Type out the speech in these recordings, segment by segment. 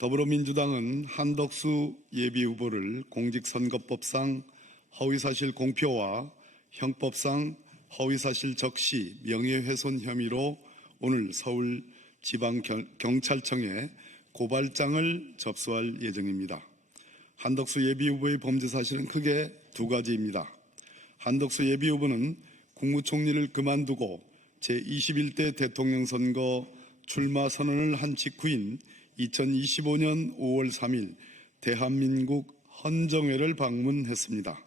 더불어민주당은 한덕수 예비후보를 공직선거법상 허위사실 공표와 형법상 허위사실 적시 명예훼손 혐의로 오늘 서울지방경찰청에 고발장을 접수할 예정입니다. 한덕수 예비후보의 범죄 사실은 크게 두 가지입니다. 한덕수 예비후보는 국무총리를 그만두고 제21대 대통령 선거 출마 선언을 한 직후인 2025년 5월 3일 대한민국 헌정회를 방문했습니다.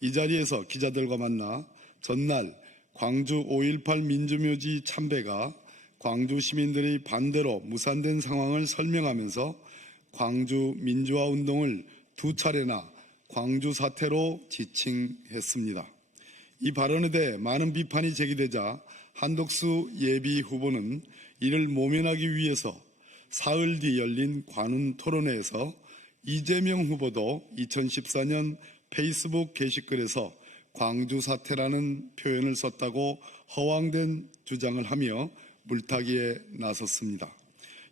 이 자리에서 기자들과 만나 전날 광주 5.18 민주묘지 참배가 광주 시민들의 반대로 무산된 상황을 설명하면서 광주 민주화운동을 두 차례나 광주 사태로 지칭했습니다. 이 발언에 대해 많은 비판이 제기되자 한덕수 예비 후보는 이를 모면하기 위해서 사흘 뒤 열린 관훈 토론회에서 이재명 후보도 2014년 페이스북 게시글에서 광주 사태라는 표현을 썼다고 허황된 주장을 하며 물타기에 나섰습니다.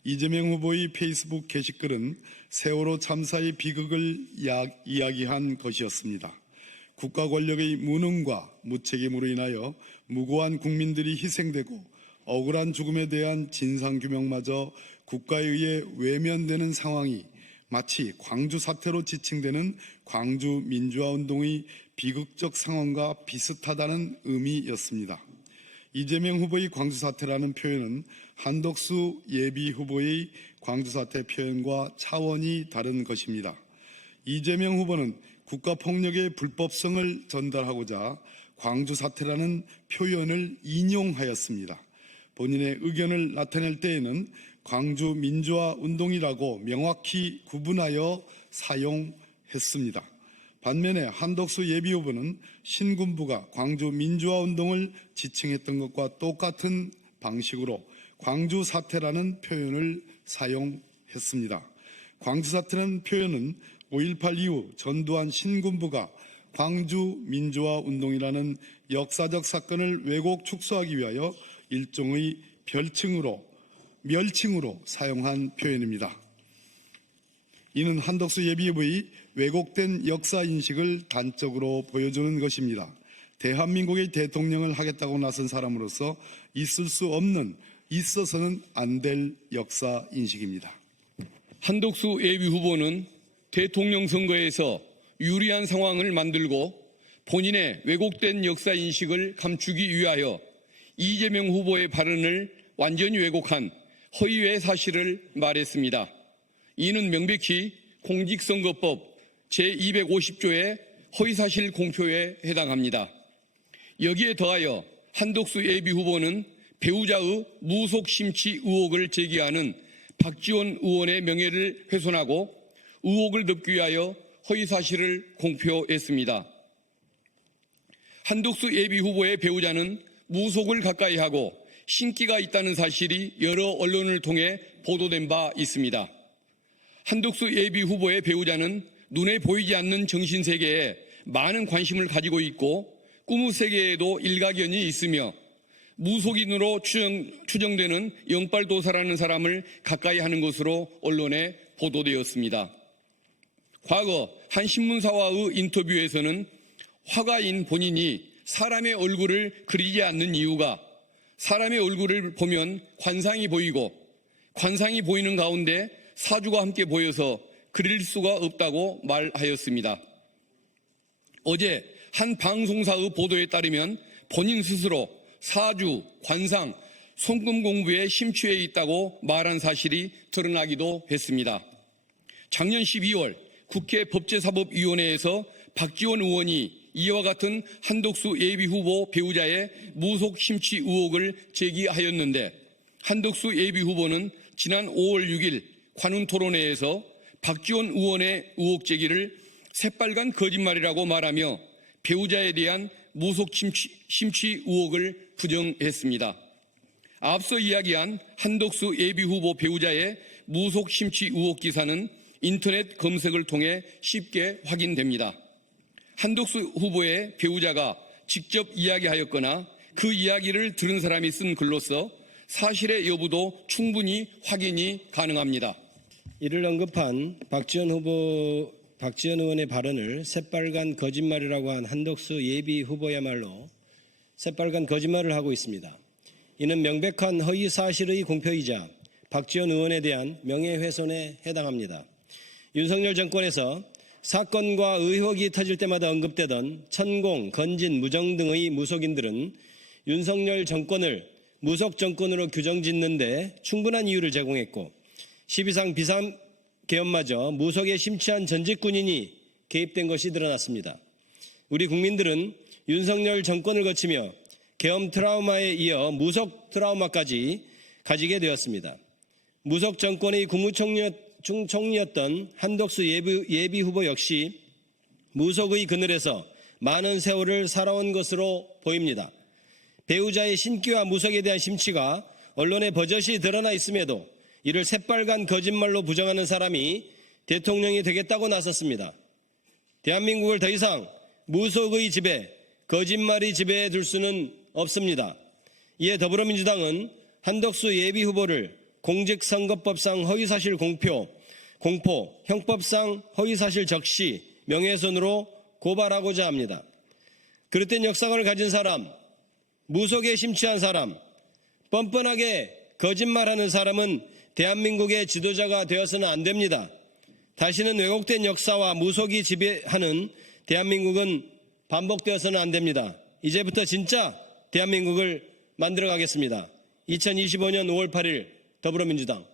이재명 후보의 페이스북 게시글은 세월호 참사의 비극을 이야기한 것이었습니다. 국가 권력의 무능과 무책임으로 인하여 무고한 국민들이 희생되고 억울한 죽음에 대한 진상규명마저 국가에 의해 외면되는 상황이 마치 광주 사태로 지칭되는 광주 민주화운동의 비극적 상황과 비슷하다는 의미였습니다. 이재명 후보의 광주 사태라는 표현은 한덕수 예비 후보의 광주 사태 표현과 차원이 다른 것입니다. 이재명 후보는 국가폭력의 불법성을 전달하고자 광주 사태라는 표현을 인용하였습니다. 본인의 의견을 나타낼 때에는 광주 민주화 운동이라고 명확히 구분하여 사용했습니다. 반면에 한덕수 예비 후보는 신군부가 광주 민주화 운동을 지칭했던 것과 똑같은 방식으로 광주 사태라는 표현을 사용했습니다. 광주 사태라는 표현은 5.18 이후 전두환 신군부가 광주 민주화 운동이라는 역사적 사건을 왜곡 축소하기 위하여 일종의 멸칭으로 사용한 표현입니다. 이는 한덕수 예비후보의 왜곡된 역사인식을 단적으로 보여주는 것입니다. 대한민국의 대통령을 하겠다고 나선 사람으로서 있을 수 없는, 있어서는 안 될 역사인식입니다. 한덕수 예비후보는 대통령 선거에서 유리한 상황을 만들고 본인의 왜곡된 역사인식을 감추기 위하여 이재명 후보의 발언을 완전히 왜곡한 허위의 사실을 말했습니다. 이는 명백히 공직선거법 제250조의 허위사실 공표에 해당합니다. 여기에 더하여 한덕수 예비후보는 배우자의 무속 심취 의혹을 제기하는 박지원 의원의 명예를 훼손하고 의혹을 덮기 위하여 허위사실을 공표했습니다. 한덕수 예비후보의 배우자는 무속을 가까이 하고 신기가 있다는 사실이 여러 언론을 통해 보도된 바 있습니다. 한덕수 예비후보의 배우자는 눈에 보이지 않는 정신세계에 많은 관심을 가지고 있고 꿈의 세계에도 일가견이 있으며 무속인으로 추정되는 영빨도사라는 사람을 가까이 하는 것으로 언론에 보도되었습니다. 과거 한 신문사와의 인터뷰에서는 화가인 본인이 사람의 얼굴을 그리지 않는 이유가 사람의 얼굴을 보면 관상이 보이고 관상이 보이는 가운데 사주가 함께 보여서 그릴 수가 없다고 말하였습니다. 어제 한 방송사의 보도에 따르면 본인 스스로 사주, 관상, 손금 공부에 심취해 있다고 말한 사실이 드러나기도 했습니다. 작년 12월 국회 법제사법위원회에서 박지원 의원이 이와 같은 한덕수 예비후보 배우자의 무속 심취 의혹을 제기하였는데 한덕수 예비후보는 지난 5월 6일 관훈 토론회에서 박지원 의원의 의혹 제기를 새빨간 거짓말이라고 말하며 배우자에 대한 무속 심취 의혹을 부정했습니다. 앞서 이야기한 한덕수 예비후보 배우자의 무속 심취 의혹 기사는 인터넷 검색을 통해 쉽게 확인됩니다. 한덕수 후보의 배우자가 직접 이야기하였거나 그 이야기를 들은 사람이 쓴 글로서 사실의 여부도 충분히 확인이 가능합니다. 이를 언급한 박지원 의원의 발언을 새빨간 거짓말이라고 한 한덕수 예비 후보야말로 새빨간 거짓말을 하고 있습니다. 이는 명백한 허위 사실의 공표이자 박지원 의원에 대한 명예훼손에 해당합니다. 윤석열 정권에서 사건과 의혹이 터질 때마다 언급되던 천공, 건진, 무정 등의 무속인들은 윤석열 정권을 무속 정권으로 규정짓는 데 충분한 이유를 제공했고 12상 비상계엄마저 무속에 심취한 전직 군인이 개입된 것이 드러났습니다. 우리 국민들은 윤석열 정권을 거치며 계엄 트라우마에 이어 무속 트라우마까지 가지게 되었습니다. 무속 정권의 국무총리였던 한덕수 예비 후보 역시 무속의 그늘에서 많은 세월을 살아온 것으로 보입니다. 배우자의 신기와 무속에 대한 심취가 언론에 버젓이 드러나 있음에도 이를 새빨간 거짓말로 부정하는 사람이 대통령이 되겠다고 나섰습니다. 대한민국을 더 이상 무속의 지배, 거짓말의 지배에 둘 수는 없습니다. 이에 더불어민주당은 한덕수 예비 후보를 공직선거법상 허위사실 공포, 형법상 허위사실 적시, 명예훼손으로 고발하고자 합니다. 그릇된 역사관을 가진 사람, 무속에 심취한 사람, 뻔뻔하게 거짓말하는 사람은 대한민국의 지도자가 되어서는 안 됩니다. 다시는 왜곡된 역사와 무속이 지배하는 대한민국은 반복되어서는 안 됩니다. 이제부터 진짜 대한민국을 만들어가겠습니다. 2025년 5월 8일 더불어민주당